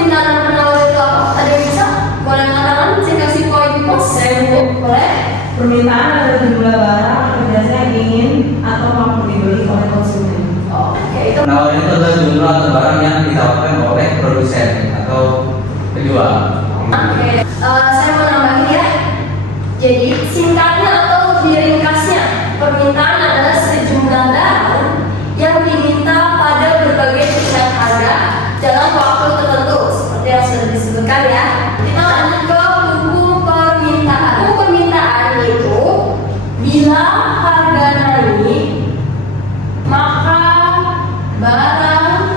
permintaan dan penawaran itu apa? Ada yang bisa? Boleh mengatakan? Saya kasih poin plus. Boleh? Permintaan adalah jumlah barang atau jasa yang ingin atau mampu dibeli oleh konsumen. Oke, itu. Penawaran itu adalah jumlah atau barang yang ditawarkan oleh produsen atau penjual. Oke, saya mau nambahin ya. Jadi singkatnya atau diringkasnya, permintaan adalah sejumlah barang yang diminta pada berbagai tingkat harga dalam waktu tertentu, seperti yang sudah disebutkan ya. Kita lanjut ke hukum permintaan. Hukum permintaan itu bila harga naik, maka barang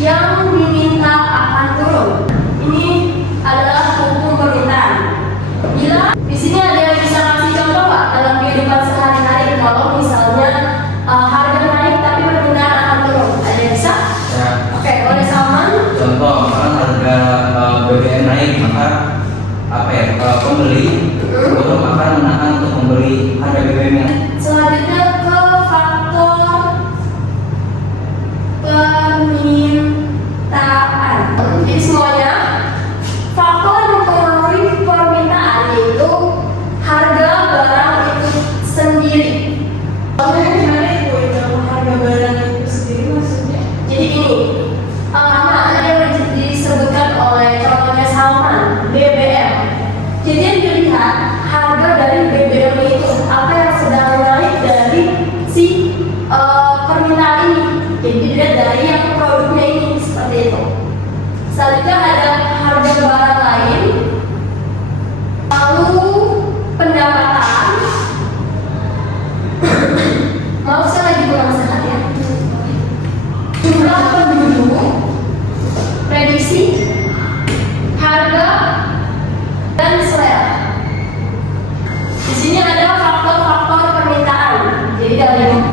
yang diminta akan turun. Ini adalah hukum permintaan. Bila di sini ada yang bisa kasih contoh nggak dalam kehidupan sehari-hari kalau misalnya harga naik tapi permintaan akan turun? Ada yang bisa? Ya. Oke, boleh Salman? Contoh, misalkan harga BBM naik, maka pembeli sebelum akan menahan untuk membeli harga BBM yang Selanjutnya ke faktor permintaan. Jadi semuanya faktor yang mempengaruhi permintaan yaitu harga barang itu sendiri. Gimana ibu dalam harga barang itu sendiri maksudnya? Jadi ini ada yang disebutkan oleh contohnya Salman, BBM. Jadi yang dilihat harga dari BBM itu apa yang sedang naik dari si permintaan ini. Jadi dilihat dari yang produknya ini seperti itu. Selanjutnya ada harga barang lain, lalu pendapatan. Maaf saya lagi kurang sehat ya. Jumlah penduduk, prediksi, harga, dan selera. Di sini ada faktor-faktor permintaan. Jadi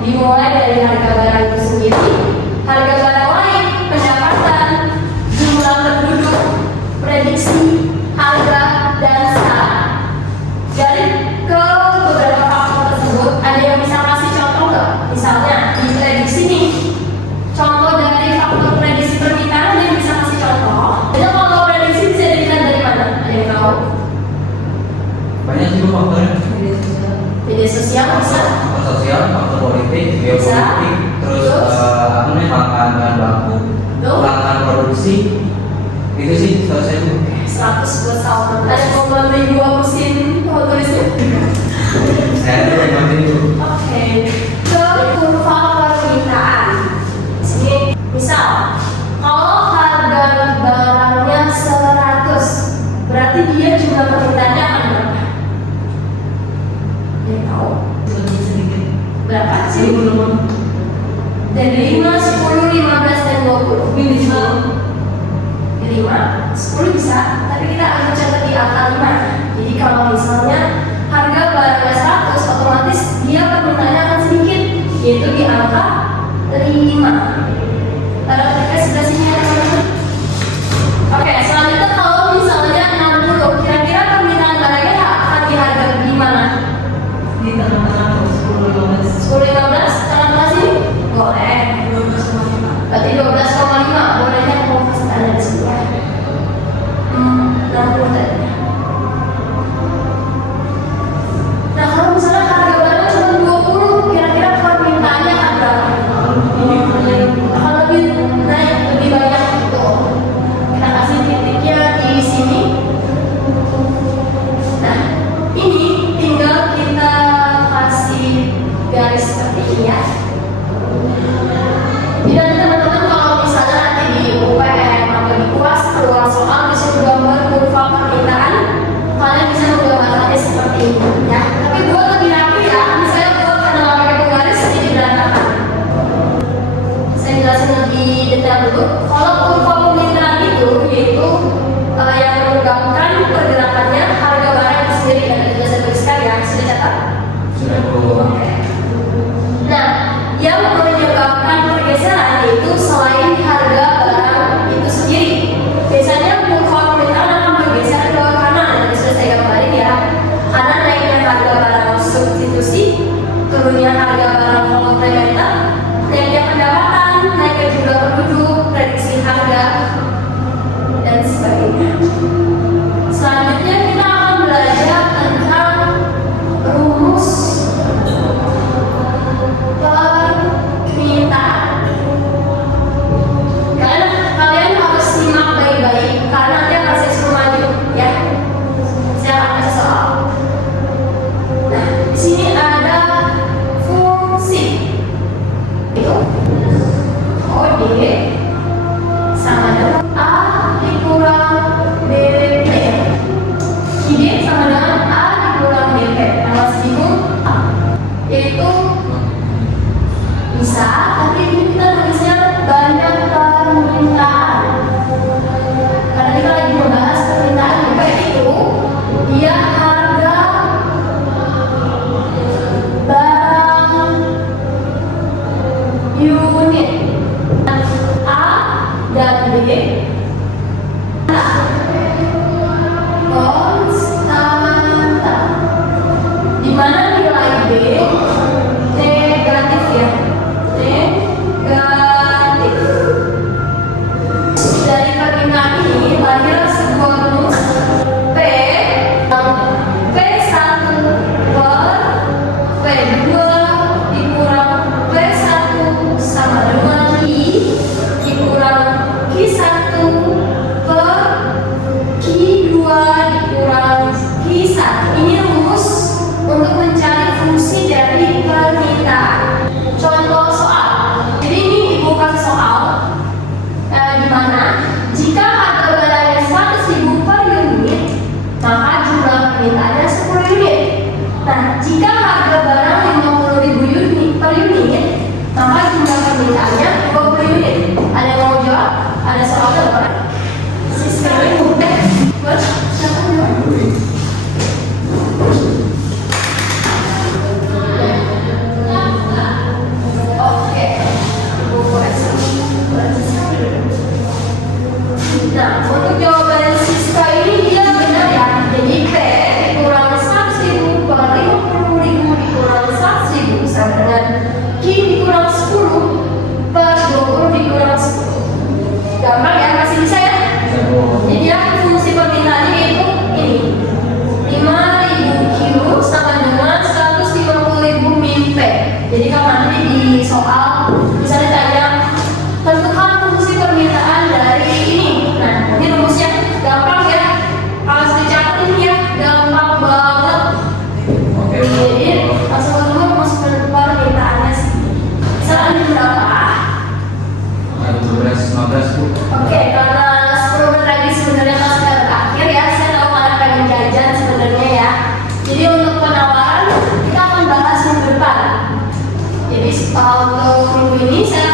dimulai dari harga barang itu sendiri, harga barang lain, pendapatan, jumlah penduduk, prediksi, harga, dan selera. Dari ke beberapa faktor tersebut, ada yang bisa kasih contoh nggak? Misalnya di prediksi nih, contoh dari faktor prediksi permintaan ada yang bisa kasih contoh. Jadi kalau prediksi bisa dilihat dari mana? Ada yang tahu? banyak sih Bu, faktornya. Media sosial bisa. Faktor sosial, faktor politik, geopolitik, terus kelangkaan bahan baku, kelangkaan produksi. Itu sih setahu saya Bu. 100 buat Salman. Ada yang mau bantuin gua mesin tulisnya? Saya tuh yang penting Bu. Oke. Ke kurva permintaan. Sini misal kalau harga barangnya 100, berarti dia jumlah permintaannya akan berapa? Yang tahu? Lebih sedikit. Berapa sih? Dari 5, 10, 15, dan 20. Minimal 5, 10 bisa, tapi kita akan catat di angka 5. Jadi kalau misalnya harga barangnya 100, otomatis dia permintaannya akan sedikit, yaitu di angka 5. Pada ketika sebelah sini ada teman-teman. Oke, selanjutnya kalau misalnya 60, kira-kira permintaan barangnya akan di harga di mana? di tengah-tengah 10-15. 10-15, tengah-tengah sini? Boleh. 12,5. Berarti 12,5. Bolehnya mau kasih tanda di sini ya. 60 tadi. Nah kalau misalnya harga barangnya cuma 20, kira-kira permintaannya akan berapa? Akan lebih naik, lebih banyak gitu. Kita kasih titiknya di sini. Nah ini tinggal kita kasih garis seperti ini ya. Jadi teman-teman kalau misalnya nanti di UPM atau di UAS keluar soal disuruh gambar kurva permintaan, kalian bisa menggambarkannya seperti ini ya. Tapi buat lebih rapi ya, ini saya buat karena nggak pakai penggaris jadi berantakan. Saya jelasin lebih detail dulu. Kalau kurva permintaan itu yaitu yang menyebabkan pergerakannya harga barang itu sendiri, dan sudah saya tuliskan ya, sudah catat. Sudah Bu. Nah, yang menyebabkan pergeseran yaitu selain harga barang itu sendiri. Biasanya kurva permintaan akan bergeser ke kanan, yang sudah saya gambarin ya. Karena naiknya harga barang substitusi, turunnya harga barang komplementer, naiknya pendapatan, naiknya jumlah penduduk, prediksi harga, unit. A dan B konstanta, di mana nilai B negatif ya, negatif. Dari permintaan ini lahir sebuah rumus P P1 per P2 dikurang P1 sama dengan I dikurang Q1 per Q2 dikurang Q1. Ini rumus untuk mencari fungsi dari permintaan. Contoh soal. Jadi ini ibu kasih soal di mana jika harga barangnya 100.000 per unit, maka jumlah permintaannya 10 unit. Nah, jika harga barang 50.000 unit per unit, maka jumlah permintaannya 20 unit. Ada yang mau jawab? Ada soal apa? Siska ibu. Bos, siapa yang jawab? Oke, ibu koreksi. Nah, untuk jawaban Siska ini dia benar ya. Jadi P dikurang 100.000 per 50.000 dikurang 100.000 sama dengan Q dikurang 10 per 20 dikurang 10. Gampang ya, masih bisa ya? Jadi ya fungsi permintaannya itu ini 5.000 Q sama dengan 150.000 min P. Jadi kalau nanti di soal bisa ditanya tentukan fungsi permintaan dari ini. Nah, ini rumusnya gampang ya. Kalau dicatat ini ya gampang banget. Oke. Jadi langsung dulu masuk ke permintaannya sih. Misalnya ini berapa? Ada 12, 15 Bu. Oke, karena 10 menit lagi sebenarnya masih terakhir ya. Saya tahu kalian pengen jajan sebenarnya ya. Jadi untuk penawaran kita akan bahas minggu depan. Jadi untuk minggu ini saya